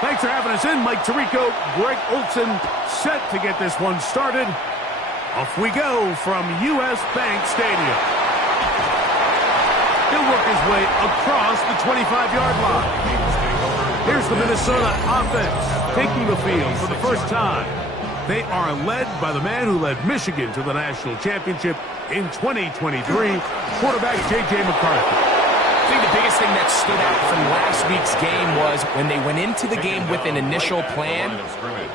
Thanks for having us in, Mike Tirico. Greg Olson set to get this one started. Off we go from U.S. Bank Stadium. He'll work his way across the 25-yard line. Here's the Minnesota offense taking the field for the first time. They are led by the man who led Michigan to the national championship in 2023, quarterback J.J. McCarthy. I think the biggest thing that stood out from last week's game was when they went into the game with an initial plan,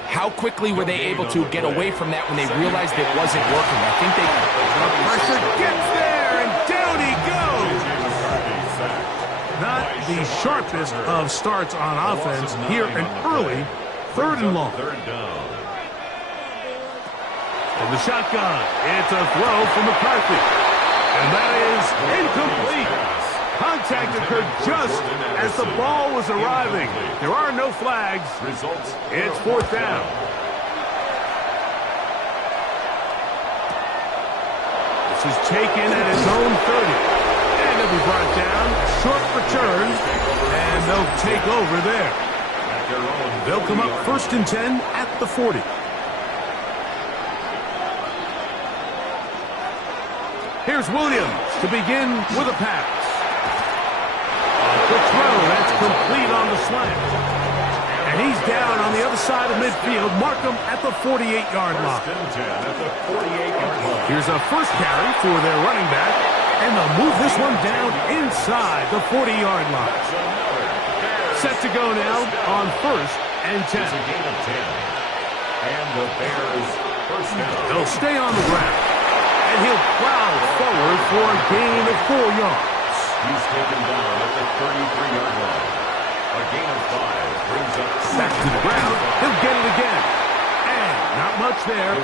how quickly were they able to get away from that when they realized it wasn't working? I think they... The pressure gets there, and down he goes! Not the sharpest of starts on offense here, an early 3rd and long. From the shotgun, it's a throw from McCarthy. And that is incomplete. Contact occurred just as the ball was arriving. There are no flags. It's 4th down. This is taken at his own 30. And it'll be brought down. Short return. And they'll take over there. They'll come up 1st and 10 at the 40. Here's Williams to begin with a pass. The throw, that's complete on the slant. And he's down on the other side of midfield. Mark him at the 48-yard line. Here's a first carry for their running back. And they'll move this one down inside the 40-yard line. Set to go now on 1st and 10. And the Bears first down. They'll stay on the ground. And he'll plow forward for a gain of 4 yards. He's taken down at the 33-yard line. A gain of 5 brings up back to the ground. He'll get it again. And not much there.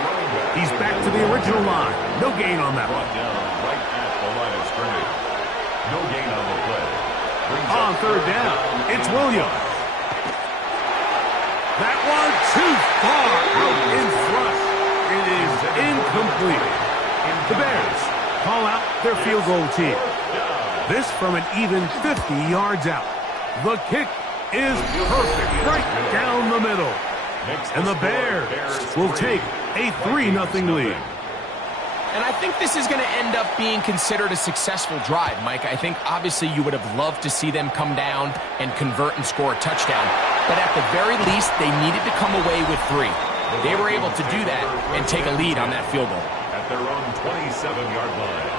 He's back to the original line. No gain on that one. Down right at the line of scrimmage. No gain on the play. On 3rd down, it's Williams. That one too far out in front. It is incomplete. The Bears call out their field goal team. This from an even 50 yards out. The kick is perfect, right down the middle. And the Bears will take a 3-0 lead. And I think this is going to end up being considered a successful drive, Mike. I think obviously you would have loved to see them come down and convert and score a touchdown. But at the very least, they needed to come away with 3. They were able to do that and take a lead on that field goal. At their own 27-yard line.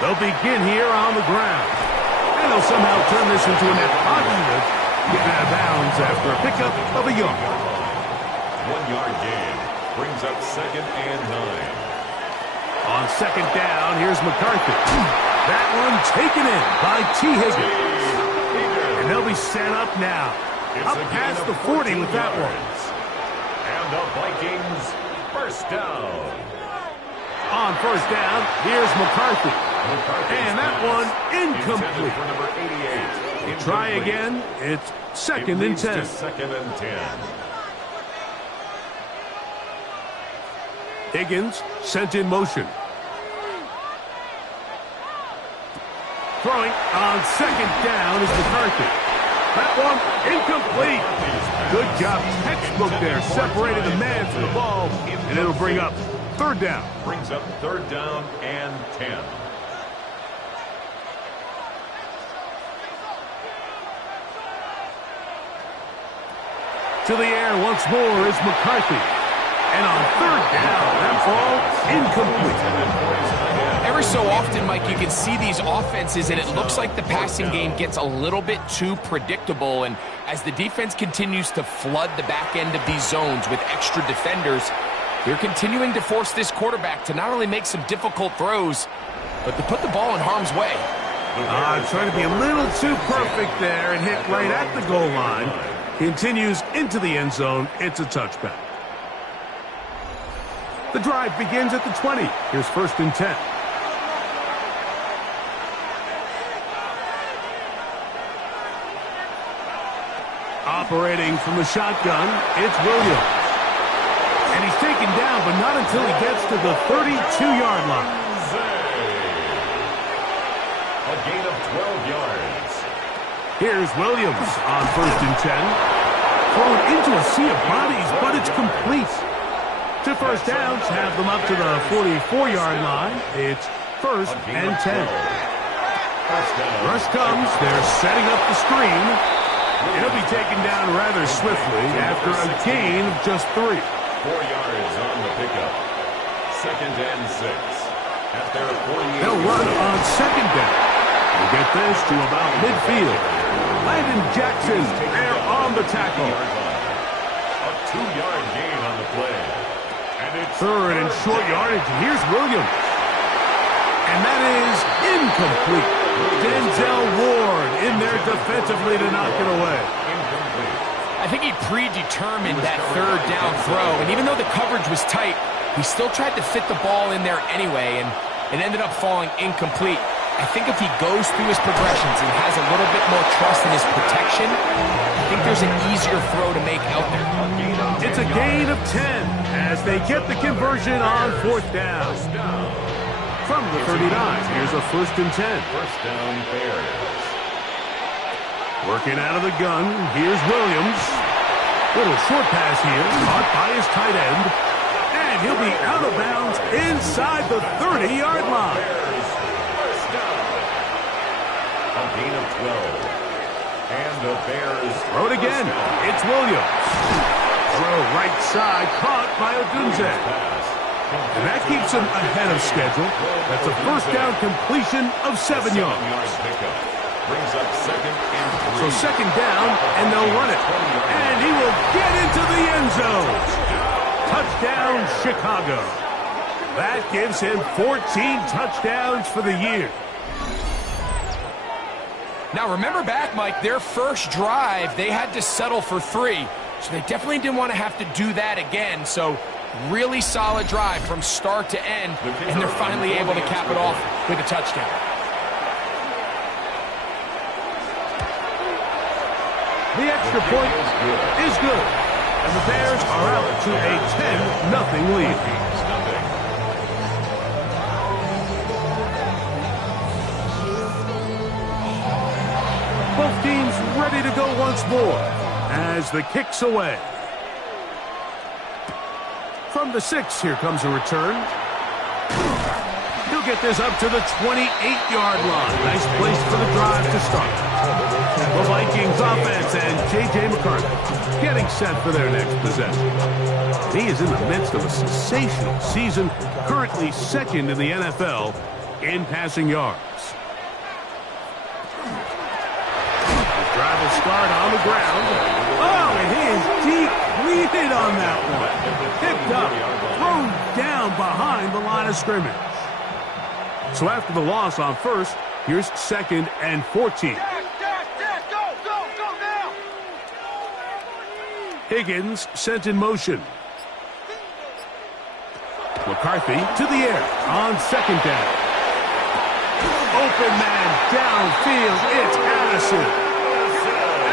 They'll begin here on the ground. And they'll somehow turn this into a net positive. Get out of bounds after a pickup of a yard. 1-yard gain brings up 2nd and 9. On 2nd down, here's McCarthy. That one taken in by T. Higgins. And they'll be set up now. Up past the 40 with that one. And the Vikings first down. On 1st down, here's McCarthy. And that one incomplete. For number 88. Try again. It's 2nd and 10. 2nd and 10. Higgins sent in motion. Throwing on 2nd down is McCarthy. That one incomplete. Good job. Textbook there. Separated the man from the ball. And it'll bring up 3rd down. Brings up 3rd down and 10. To the air once more is McCarthy. And on 3rd down, that ball incomplete. Every so often, Mike, you can see these offenses, and it looks like the passing game gets a little bit too predictable. And as the defense continues to flood the back end of these zones with extra defenders, they're continuing to force this quarterback to not only make some difficult throws, but to put the ball in harm's way. Trying to be a little too perfect there and hit right at the goal line. Continues into the end zone. It's a touchback. The drive begins at the 20. Here's 1st and 10. Operating from the shotgun, it's Williams. And he's taken down, but not until he gets to the 32-yard line. A gain of 12 yards. Here's Williams on 1st and 10. Thrown into a sea of bodies, but it's complete. 2 first downs have them up to the 44-yard line. It's 1st and 10. Rush comes. They're setting up the screen. He'll be taken down rather swiftly after a gain of just 3. 4 yards on the pickup. 2nd and 6. At their 48. They'll run on 2nd down. We'll get this to about midfield. Landon Jackson there on the tackle. A 2-yard gain on the play. And it's 3rd and short yardage. Here's Williams. And that is incomplete. Denzel Ward in there defensively to knock it away. I think he predetermined that 3rd down throw, and even though the coverage was tight, he still tried to fit the ball in there anyway, and it ended up falling incomplete. I think if he goes through his progressions and has a little bit more trust in his protection, I think there's an easier throw to make out there. It's a gain of 10 as they get the conversion on 4th down. From the 39, here's a 1st and 10. First down, Bears. Working out of the gun, here's Williams. Little short pass here, caught by his tight end. And he'll be out of bounds inside the 30-yard line. First down. A gain of 12. And the Bears Throw it again. It's Williams. Throw right side, caught by Odunze. And that keeps him ahead of schedule. That's a first down completion of 7 yards. Brings up 2nd and 3. So 2nd down, and they'll run it. And he will get into the end zone. Touchdown, Chicago. That gives him 14 touchdowns for the year. Now remember back, Mike, their first drive, they had to settle for 3. So they definitely didn't want to have to do that again. So really solid drive from start to end, and they're finally able to cap it off with a touchdown. The extra point is good, and the Bears are out to a 10-0 lead. Both teams ready to go once more as the kick's away. From the 6, here comes a return. He'll get this up to the 28-yard line. Nice place for the drive to start. The Vikings offense and J.J. McCarthy getting set for their next possession. He is in the midst of a sensational season, currently 2nd in the NFL in passing yards. His drive will start on the ground. Oh, and he is depleted on that one. Picked up, thrown down behind the line of scrimmage. So after the loss on 1st, here's 2nd and 14. Higgins sent in motion. McCarthy to the air on 2nd down. Open man downfield. It's Addison.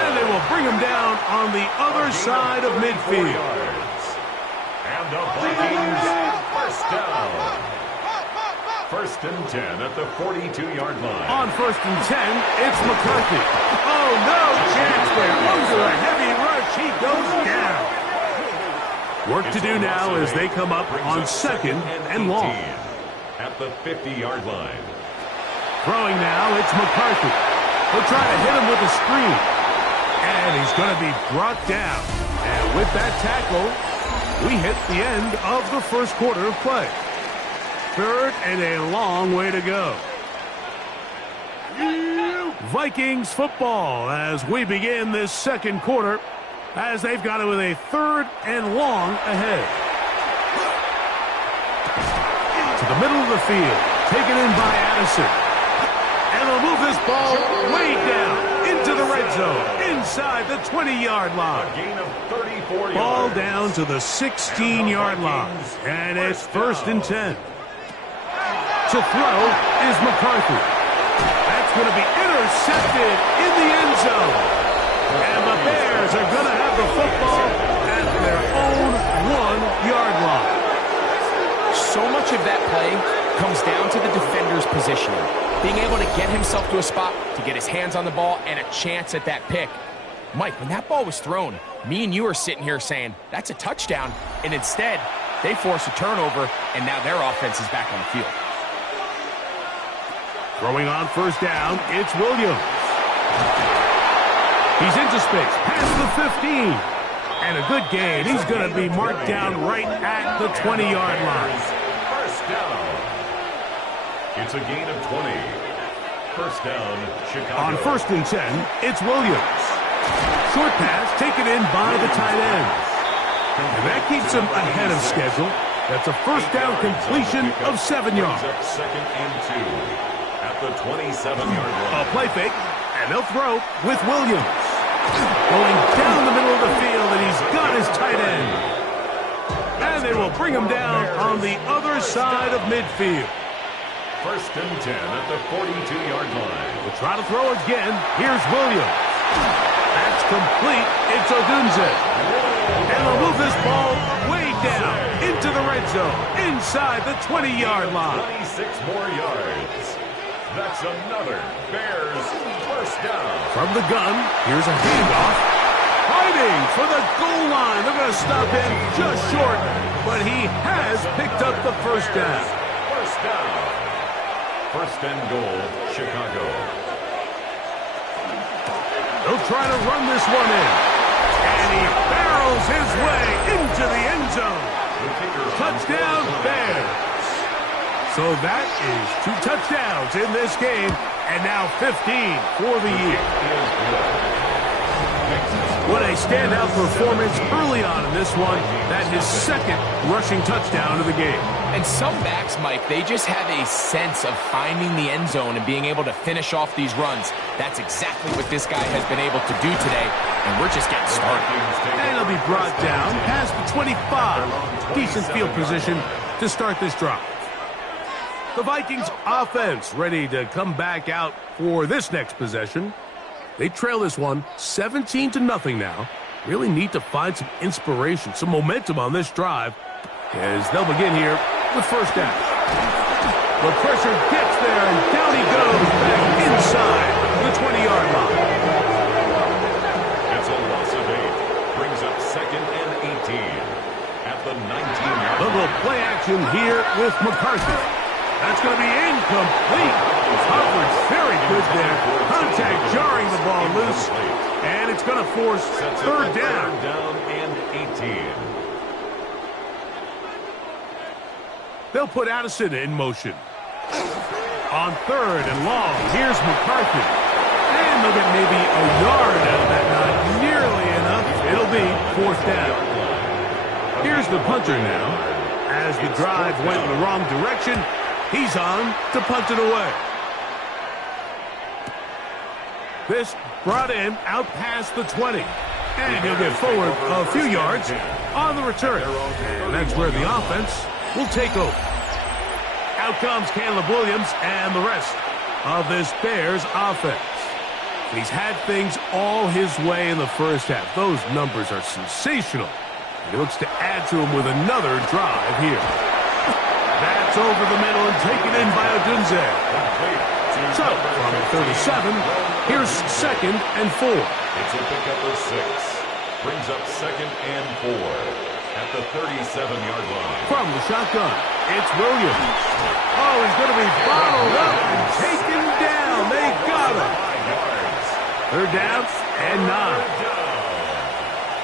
And they will bring him down on the other side of midfield. And the Vikings first down. 1st and 10 at the 42-yard line. On 1st and 10, it's McCarthy. Oh, no chance there. Under a heavy rush, he goes down. Work to do now as they come up on 2nd and long. At the 50-yard line. Throwing now, it's McCarthy. He'll try to hit him with a screen. And he's going to be brought down. And with that tackle, we hit the end of the first quarter of play. 3rd and a long way to go. Vikings football as we begin this second quarter as they've got it with a 3rd and long ahead. To the middle of the field, taken in by Addison. And they'll move this ball way down into the red zone, inside the 20-yard line. A gain of 34 yards. Ball down to the 16-yard line, and it's 1st and 10. To throw is McCarthy. That's going to be intercepted in the end zone. And the Bears are going to have the football at their own 1-yard line. So much of that play comes down to the defender's positioning. being able to get himself to a spot, to get his hands on the ball, and a chance at that pick. Mike, when that ball was thrown, me and you are sitting here saying, that's a touchdown, and instead, they force a turnover, and now their offense is back on the field. Throwing on first down, it's Williams. He's into space, past the 15. And a good gain. He's going to be marked down right at the 20-yard line. First down. It's a gain of 20. First down, Chicago. On first and 10, it's Williams. Short pass taken in by the tight end. And that keeps him ahead of schedule. That's a first down completion of 7 yards. Second and 2 at the 27-yard line. A play fake, and they'll throw with Williams. Going down the middle of the field, and he's got his tight end. And they will bring him down on the other side of midfield. First and 10 at the 42-yard line. We'll try to throw again. Here's Williams. That's complete. It's Odunze. And they'll move this ball way down into the red zone, inside the 20-yard line. 26 more yards. That's another Bears first down. From the gun, here's a handoff. Fighting for the goal line. They're going to stop him just short, but he has picked up the first down. First down. First and goal, Chicago. They'll try to run this one in. And he barrels his way into the end zone. Touchdown, Bears. So that is 2 touchdowns in this game, and now 15 for the year. What a standout performance early on in this one. That his second rushing touchdown of the game. And some backs, Mike, they just have a sense of finding the end zone and being able to finish off these runs. That's exactly what this guy has been able to do today, and we're just getting started. And he'll be brought down past the 25. Decent field position to start this drive. The Vikings offense ready to come back out for this next possession. They trail this one 17-0 now. Really need to find some inspiration, some momentum on this drive as they'll begin here with first down. The pressure gets there, and down he goes back inside the 20-yard line. It's a loss of 8. Brings up second and 18 at the 19-yard line. Little play action here with McCarthy. That's going to be incomplete. Coverage very good there. Contact jarring the ball loose. And it's going to force third down. Third down and 18. They'll put Addison in motion. On third and long, here's McCarthy. And they'll get maybe a yard out of that. Not nearly enough. It'll be fourth down. Here's the punter now. As the drive went in the wrong direction, he's on to punt it away. This brought in out past the 20. And he'll get forward a few yards on the return. And that's where the offense will take over. Out comes Caleb Williams and the rest of this Bears offense. He's had things all his way in the first half. Those numbers are sensational. He looks to add to them with another drive here. That's over the middle and taken in by Odunze. So, from the 37, here's second and 4. It's a pickup of 6. Brings up second and 4 at the 37-yard line. From the shotgun, it's Williams. Oh, he's going to be bottled up and taken down. They got him. 5 yards. Third down and 9.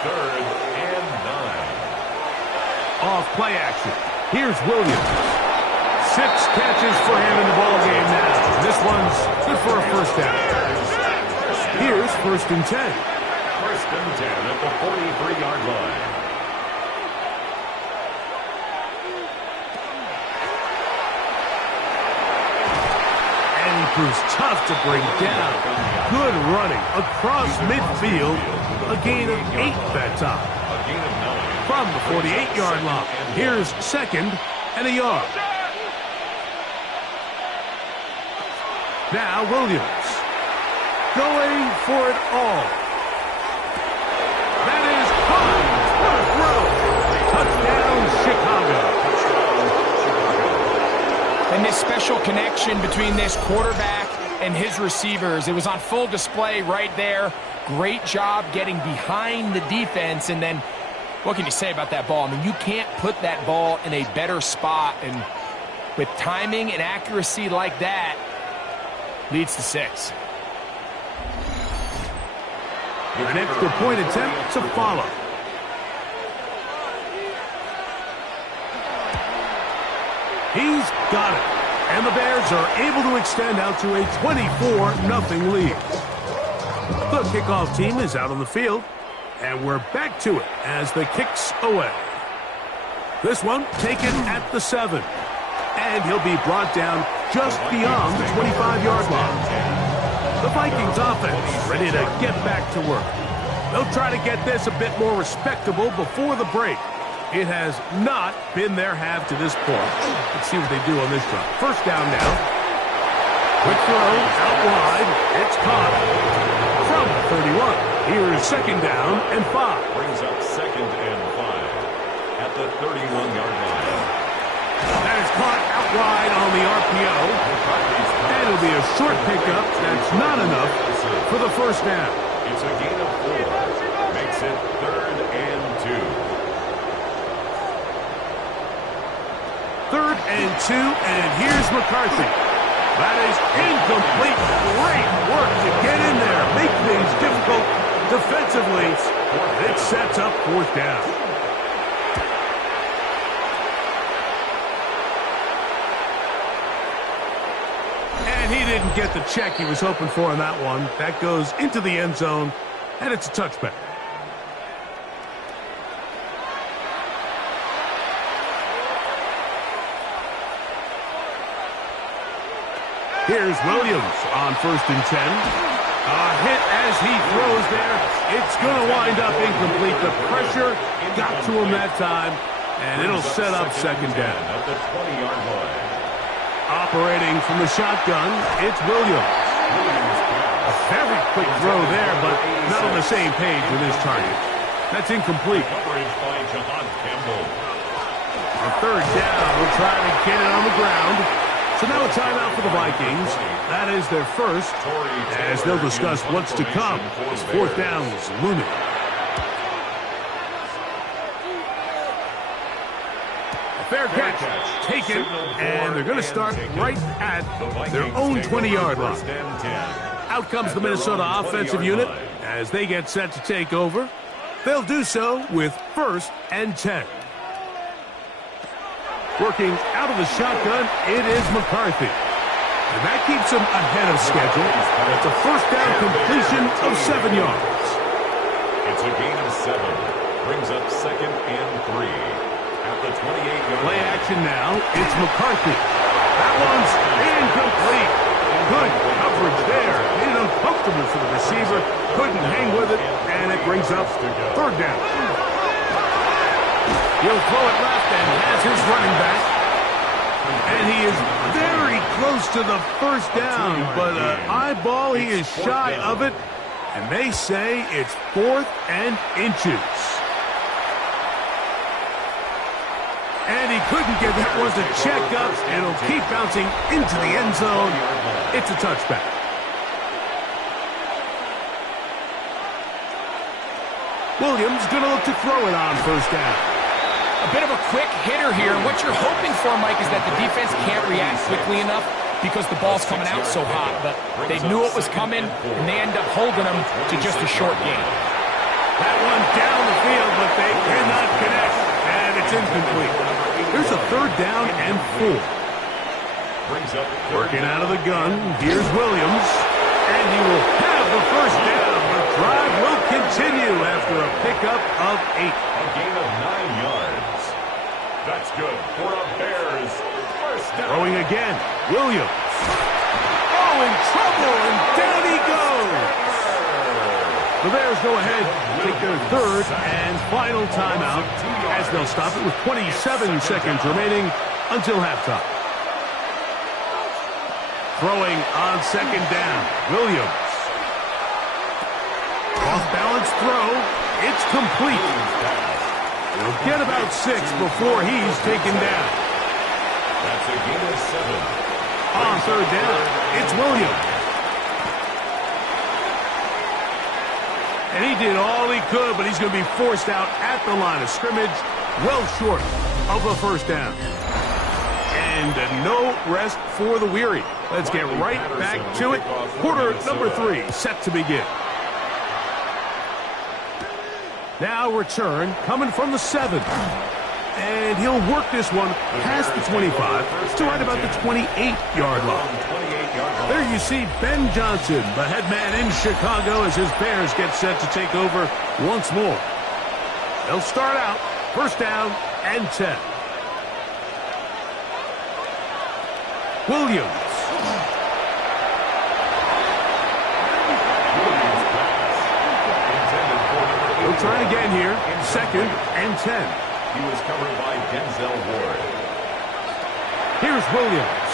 Third and 9. Off play action. Here's Williams. 6 catches for him in the ballgame now. This one's good for a first down. Here's first and 10. First and 10 at the 43-yard line. And he proves tough to bring down. Good running across midfield. A gain of 8 that time. A gain of 9. From the 48-yard line. Here's second and a yard. Now Williams going for it all. That is Hines for a throw. Touchdown, Chicago. And this special connection between this quarterback and his receivers. It was on full display right there. Great job getting behind the defense, and then what can you say about that ball? I mean, you can't put that ball in a better spot, and with timing and accuracy like that, leads to 6. An extra point attempt to follow. He's got it. And the Bears are able to extend out to a 24-0 lead. The kickoff team is out on the field, and we're back to it as the kick's away. This one taken at the 7. And he'll be brought down just beyond the 25-yard line. The Vikings offense ready to get back to work. They'll try to get this a bit more respectable before the break. It has not been their half to this point. Let's see what they do on this drive. First down now. Quick throw out wide. It's caught from 31. Here's second down and 5. Brings up second and 5 at the 31-yard line. That is caught out wide on the RPO. And it'll be a short pickup. That's not enough for the first down. It's a gain of 4. Makes it 3rd and 2. 3rd and 2, and here's McCarthy. That is incomplete. Great work to get in there, make things difficult defensively. It sets up 4th down. And he didn't get the check he was hoping for on that one. That goes into the end zone, and it's a touchback. Here's Williams on 1st and 10. A hit as he throws there. It's going to wind up incomplete. The pressure got to him that time, and it'll set up second down. At the 20-yard line. Operating from the shotgun, it's Williams. A very quick throw there, but not on the same page with his target. That's incomplete. Coverage by Jahan Campbell. On 3rd down, we'll try to get it on the ground. So now a timeout for the Vikings. That is their first, as they'll discuss what's to come as 4th down is looming. A fair catch taken, and they're going to start right at their own 20-yard line. Out comes the Minnesota offensive unit as they get set to take over. They'll do so with 1st and 10. Working out of the shotgun, it is McCarthy. And that keeps him ahead of schedule. It's a first down completion of 7 yards. It's a gain of 7. Brings up second and 3. At the 28-yard line. Play action now. It's McCarthy. That one's incomplete. Good coverage there. Made it uncomfortable for the receiver. Couldn't hang with it, and it brings up 3rd down. He'll throw it left and has his running back. And he is very close to the first down, but an eyeball, he is shy of it. And they say it's 4th and inches. And he couldn't get that one to check up, and it'll keep bouncing into the end zone. It's a touchback. Williams going to look to throw it on 1st down. A bit of a quick hitter here, and what you're hoping for, Mike, is that the defense can't react quickly enough because the ball's coming out so hot. But they knew it was coming, and they end up holding them to just a short gain. That one down the field, but they cannot connect, and it's incomplete. Here's a 3rd down and 4. Working out of the gun, here's Williams, and he will have the first down. The drive will continue after a pickup of 8. A gain of 9 yards. That's good for a Bears first down. Throwing again, Williams. Oh, in trouble, and down he goes. The Bears go ahead, take their 3rd and final timeout, as they'll stop it with 27 seconds remaining until halftime. Throwing on 2nd down, Williams. Off-balance throw, it's complete. He'll get about 6 before he's taken down. That's a gain of 7. On third down, it's Williams. And he did all he could, but he's going to be forced out at the line of scrimmage, well short of a first down. And no rest for the weary. Let's get right back to it. Quarter number 3 set to begin. Now return coming from the 7. And he'll work this one past the 25 to right about the 28-yard line. There you see Ben Johnson, the head man in Chicago, as his Bears get set to take over once more. They'll start out first down and 10. Williams. We'll try again here. Second and 10. He was covered by Denzel Ward. Here's Williams.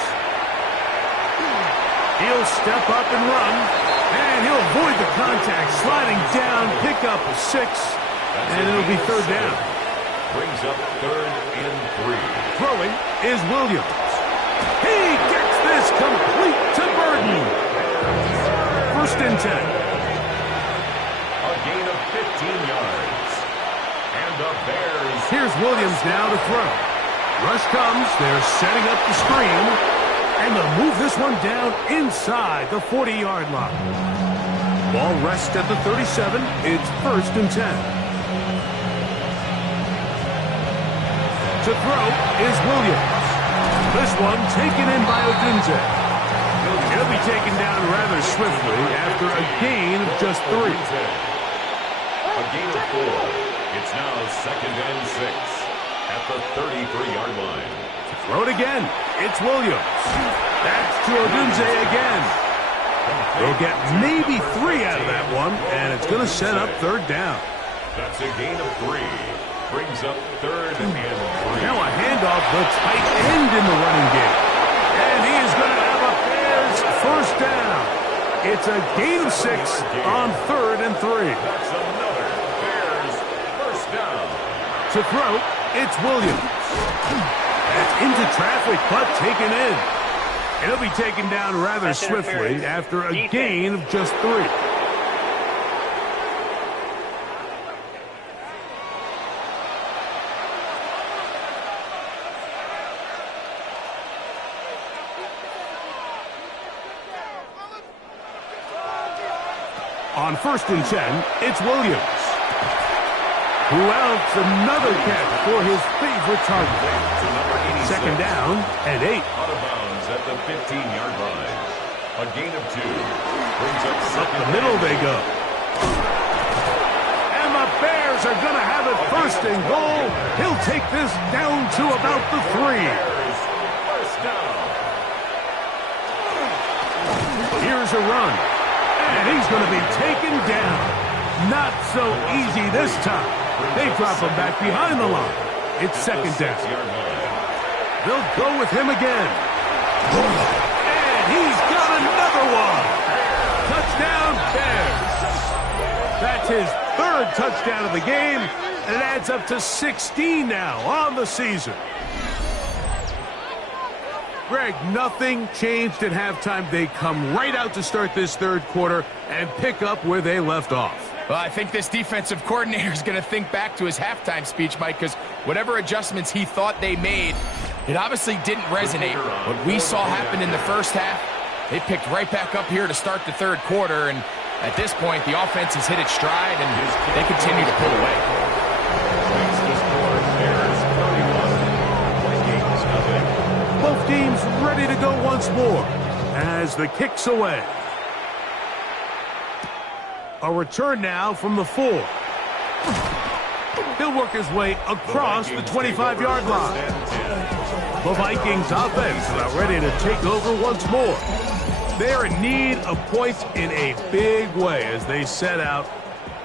He'll step up and run, and he'll avoid the contact, sliding down, pick up a 6, and it'll be third down. Brings up third and 3. Throwing is Williams. He gets this complete to Burden. First and 10. A gain of 15 yards. And the Bears. Here's Williams now to throw. Rush comes. They're setting up the screen. And they'll move this one down inside the 40-yard line. Ball rests at the 37. It's first and 10. To throw is Williams. This one taken in by Odunze. He'll be taken down rather swiftly after a gain of just 3. A gain of 4. It's now second and 6 at the 33-yard line. To throw it again, it's Williams. That's to Odunze again. They'll get maybe 3 out of that one, and it's going to set up third down. That's a gain of 3. Brings up third and 3. Now a handoff, the tight end in the running game. And he is going to have a Bears first down. It's a gain of 6 on third and 3. That's another Bears first down. To throw, it's Williams. That's into traffic, but taken in. It'll be taken down rather swiftly after a gain of just 3. On first and 10, it's Williams. Who else? Another catch for his favorite target. Second down and 8. Out of bounds at the 15-yard line. A gain of 2. Brings up second. Up the middle they go. And the Bears are going to have it first and goal. He'll take this down to about the 3. First down. Here's a run. And he's going to be taken down. Not so easy this time. They drop him back behind the line. It's second down. They'll go with him again. And he's got another one. Touchdown, Bears. That's his third touchdown of the game. And it adds up to 16 now on the season. Greg, nothing changed at halftime. They come right out to start this third quarter and pick up where they left off. Well, I think this defensive coordinator is going to think back to his halftime speech, Mike, because whatever adjustments he thought they made, it obviously didn't resonate. What we saw happen in the first half, they picked right back up here to start the third quarter, and at this point, the offense has hit its stride, and they continue to pull away. Both teams ready to go once more as the kick's away. A return now from the 4. He'll work his way across the 25-yard line. The Vikings offense about ready to take over once more. They're in need of points in a big way as they set out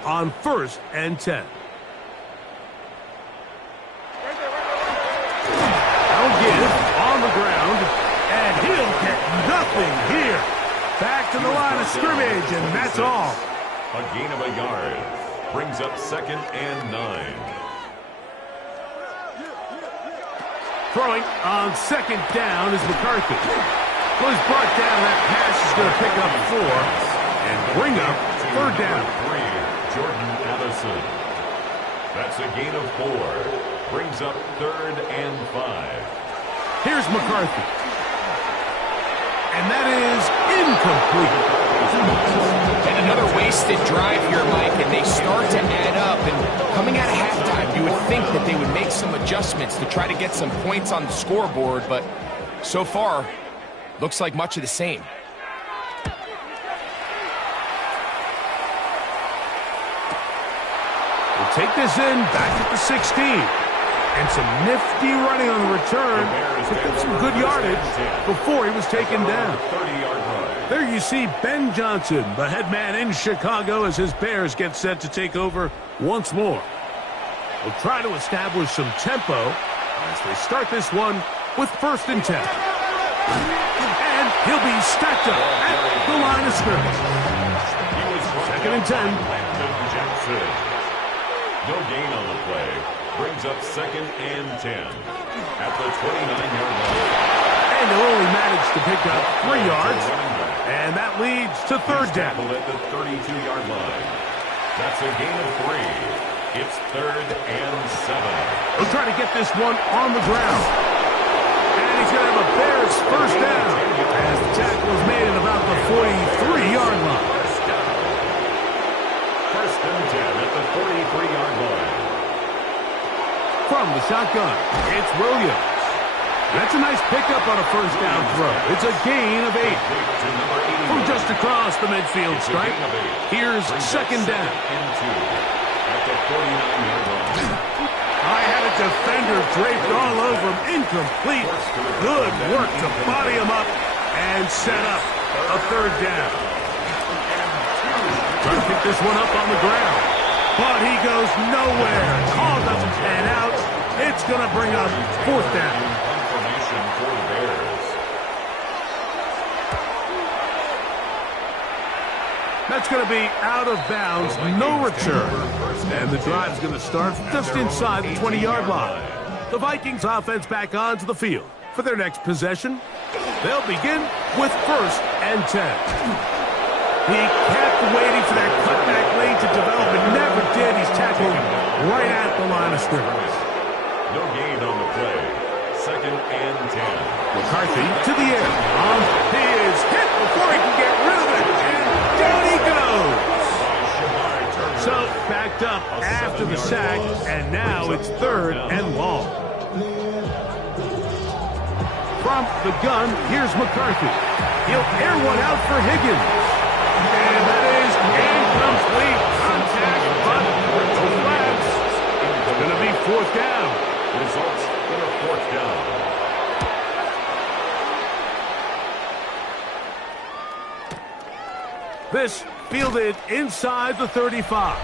on first and 10. I'll give on the ground, and he'll get nothing here. Back to the line of scrimmage, and that's all. A gain of a yard. Brings up second and 9. Throwing on second down is McCarthy. Well, he's brought down. That pass is going to pick up 4 and bring up third down. Jordan Addison. That's a gain of 4. Brings up 3rd and 5. Here's McCarthy. And that is incomplete. And another wasted drive here, Mike, and they start to add up. And coming out of halftime, you would think that they would make some adjustments to try to get some points on the scoreboard, but so far, looks like much of the same. We'll take this in, back at the 16. And some nifty running on the return. Picked up some good yardage before he was taken down. There you see Ben Johnson, the head man in Chicago, as his Bears get set to take over once more. We'll try to establish some tempo as they start this one with 1st and 10. And he'll be stacked up at the line of scrimmage. 2nd and 10. No gain on the play. Brings up 2nd and 10 at the 29-yard line. And they'll only manage to pick up 3 yards. And that leads to 3rd down. At the 32-yard line. That's a gain of 3. It's 3rd and 7. We'll try to get this one on the ground. And he's going to have a Bears 1st down as the tackle is made at about the 43-yard line. 1st and 10 at the 43-yard line. From the shotgun, it's Williams. That's a nice pickup on a 1st down throw. It's a gain of 8. From just across the midfield stripe, here's 2nd down. At the 49-yard line. I had a defender draped all over him. Incomplete. Good work to body him up and set up a 3rd down. Trying to pick this one up on the ground. But he goes nowhere. Call doesn't pan out. It's going to bring up 4th down. Confirmation for the Bears. That's going to be out of bounds. No return. And the drive's going to start just inside the 20-yard line. The Vikings offense back onto the field. For their next possession, they'll begin with 1st and 10. He kept waiting for that cutback lane to develop and never did. He's tackled right at the line of scrimmage. No gain on the play. 2nd and 10. McCarthy to the air. He is hit before he can get rid of it. And down he goes. So backed up after the sack, and now it's 3rd and long. From the gun, here's McCarthy. He'll air one out for Higgins. And that is incomplete. Contact, but no flags. It's going to be 4th down. Results in a 4th down. This fielded inside the 35.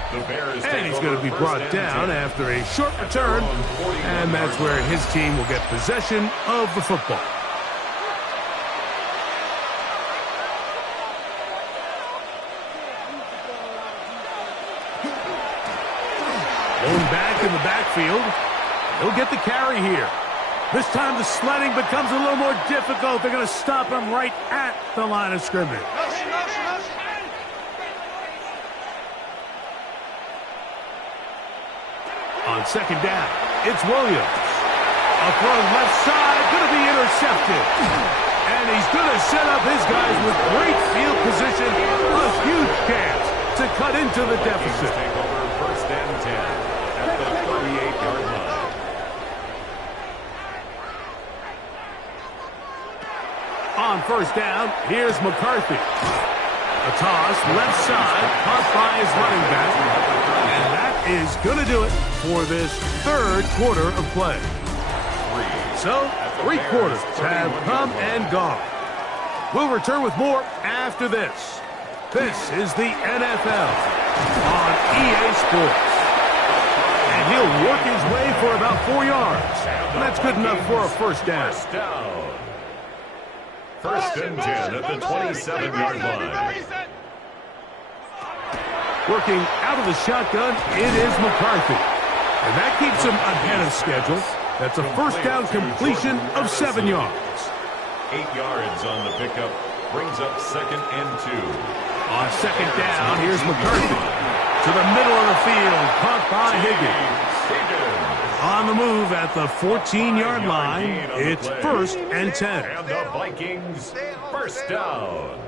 And he's going to be brought down after a short return. And that's where his team will get possession of the football. Back in the backfield. He'll get the carry here. This time the sledding becomes a little more difficult. They're going to stop him right at the line of scrimmage. On 2nd down, it's Williams. A throw left side, going to be intercepted. And he's going to set up his guys with great field position. A huge chance to cut into the deficit. Take over 1st and 10. At the 38-yard line. On 1st down, here's McCarthy. A toss, left side, caught by his running back. And that is going to do it for this 3rd quarter of play. So, 3 quarters have come and gone. We'll return with more after this. This is the NFL on EA Sports. And he'll work his way for about 4 yards. And that's good enough for a 1st down. 1st and 10 at the 27-yard line. Working out of the shotgun, it is McCarthy. And that keeps him ahead of schedule. That's a 1st down completion of 7 yards. 8 yards on the pickup. Brings up 2nd and 2. On 2nd down, here's McCarthy. To the middle of the field, caught by Higgins. On the move at the 14-yard line, it's 1st and 10. And the Vikings, first down.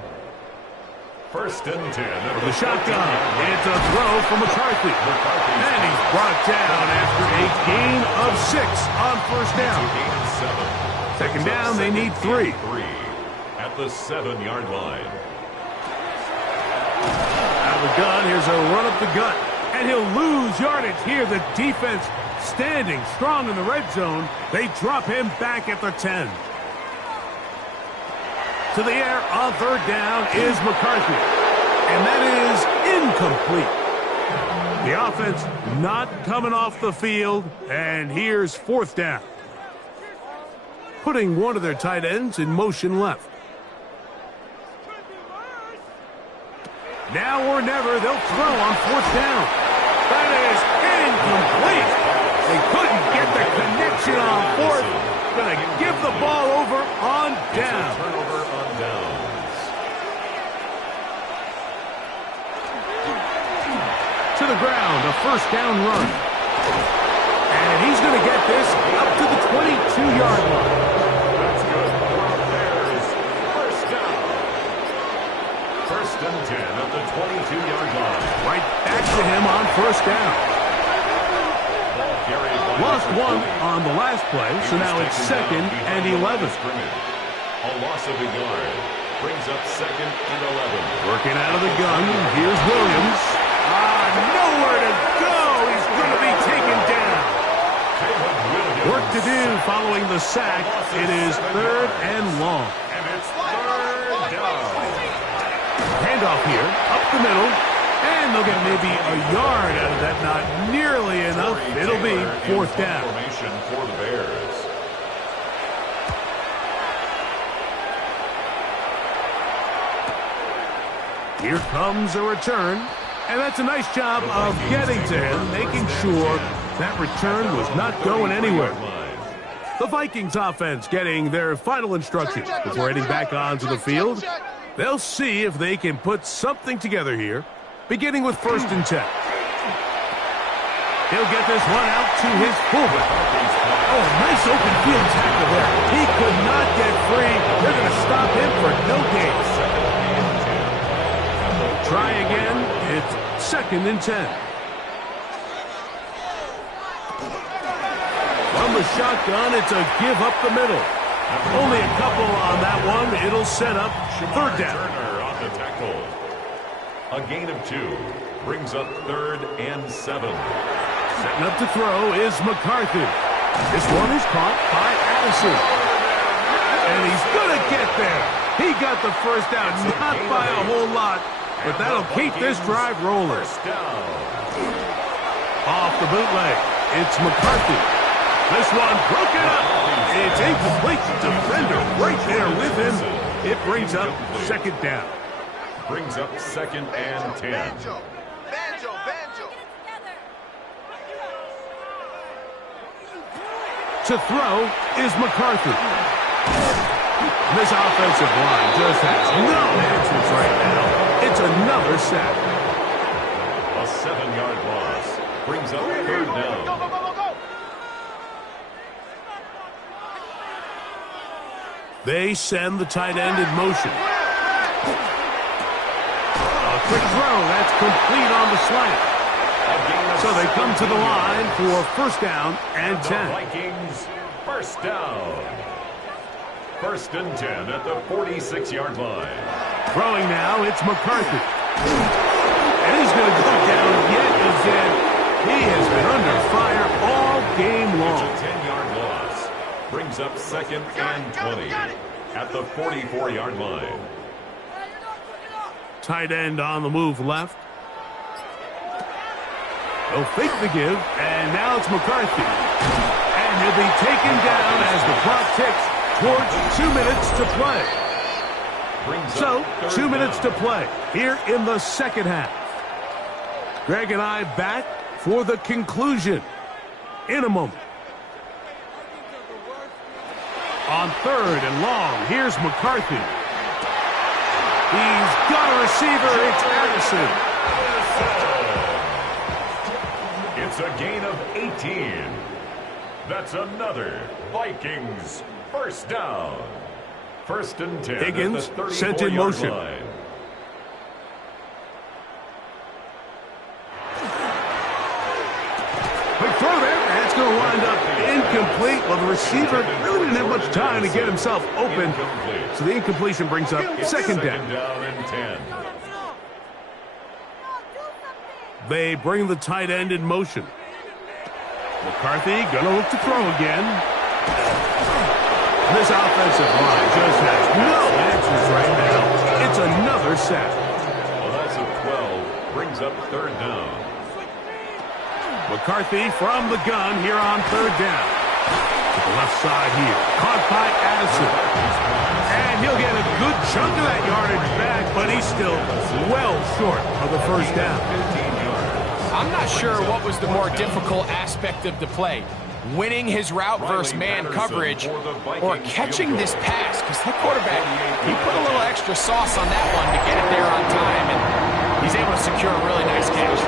1st and 10. From the shotgun, it's a throw from McCarthy. And he's brought down after a gain of 6 on 1st down. 2nd down, they need 3. At the 7-yard line. Out of the gun, here's a run up the gut. And he'll lose yardage here. The defense standing strong in the red zone. They drop him back at the 10. To the air on 3rd down is McCarthy. And that is incomplete. The offense not coming off the field. And here's 4th down. Putting one of their tight ends in motion left. Now or never, they'll throw on 4th down. That is incomplete. They couldn't get the connection on 4th. Going to give the ball over on down. Turnover on downs. To the ground, a 1st down run. And he's going to get this up to the 22-yard line. That's good for the Bears. 1st down. 1st and 10 at the 22-yard line. Right back to him on 1st down. Lost 1 on the last play, so now it's 2nd and 11. A loss of a yard. Brings up 2nd and 11. Working out of the gun, here's Williams. Nowhere to go. He's going to be taken down. Work to do following the sack. It is 3rd and long. And it's 3rd down. Handoff here, up the middle. And they'll get maybe a yard out of that. Not nearly enough. It'll be 4th down. Formation for the Bears. Here comes a return. And that's a nice job of getting to him, making sure that return was not going anywhere. The Vikings offense getting their final instructions before heading back onto the field. They'll see if they can put something together here, beginning with 1st and 10. He'll get this one out to his fullback. Oh, nice open field tackle there. He could not get free. They're going to stop him for no gain. Try again. It's 2nd and 10. From the shotgun, it's a give up the middle. Only a couple on that one. It'll set up 3rd down. Turner on the tackle. A gain of 2. Brings up 3rd and 7. Setting up to throw is McCarthy. This one is caught by Addison. And he's going to get there. He got the 1st down, not by a whole lot. But that'll keep this drive rolling. Off the bootleg, it's McCarthy. This one broken up. It's incomplete. Defender right there with him. It brings up 2nd down. Brings up 2nd and 10. Banjo. To throw is McCarthy. This offensive line just has no answers right now. It's another sack. A 7-yard loss. Brings up 3rd down. Go. They send the tight end in motion. A quick throw. That's complete on the slant. So they come to the line for 1st down and 10. Vikings, 1st down. 1st and 10 at the 46-yard line. Throwing now, it's McCarthy. And he's going to go down yet again. He has been under fire all game long. It's a 10-yard loss. Brings up 2nd and 20 at the 44-yard line. Tight end on the move left. They'll fake the give, and now it's McCarthy. And he'll be taken down as the clock ticks towards 2 minutes to play. So, 2 minutes to play here in the 2nd half. Greg and I back for the conclusion in a moment. On 3rd and long, here's McCarthy. He's got a receiver. It's Addison. It's a gain of 18. That's another Vikings first down. 1st and 10. Higgins sent in motion. Line. Big throw there, and it's going to wind up incomplete. Well, the receiver really didn't have much time to get himself open. So the incompletion brings up 2nd down. 2nd down and 10. They bring the tight end in motion. McCarthy gonna look to throw again. This offensive line just has no answers right now. It's another sack. A loss of 12 brings up 3rd down. McCarthy from the gun here on 3rd down. To the left side here. Caught by Addison. And he'll get a good chunk of that yardage back, but he's still well short of the 1st down. I'm not sure what was the more difficult aspect of the play. Winning his route versus man coverage or catching this pass, because that quarterback, he put a little extra sauce on that one to get it there on time, and he's able to secure a really nice catch.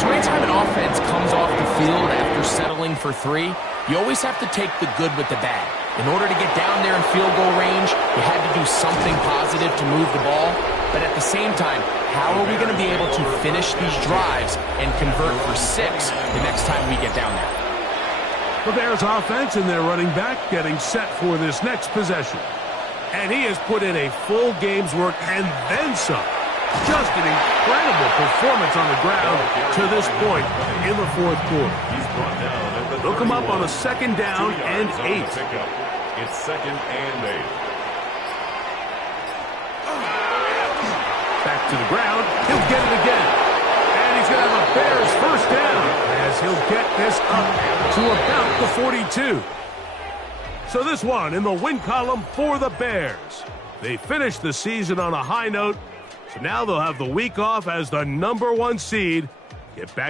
So anytime an offense comes off the field after settling for 3, you always have to take the good with the bad. In order to get down there in field goal range, you had to do something positive to move the ball. But at the same time, how are we going to be able to finish these drives and convert for 6 the next time we get down there? The Bears offense and their running back getting set for this next possession. And he has put in a full game's work and then some. Just an incredible performance on the ground to this point in the 4th quarter. They'll come up on a 2nd down and 8. It's 2nd and 8. Back to the ground. He'll get it again. And he's going to have a Bears 1st down as he'll get this up to about the 42. So this one in the win column for the Bears. They finished the season on a high note. So now they'll have the week off as the #1 seed. Get back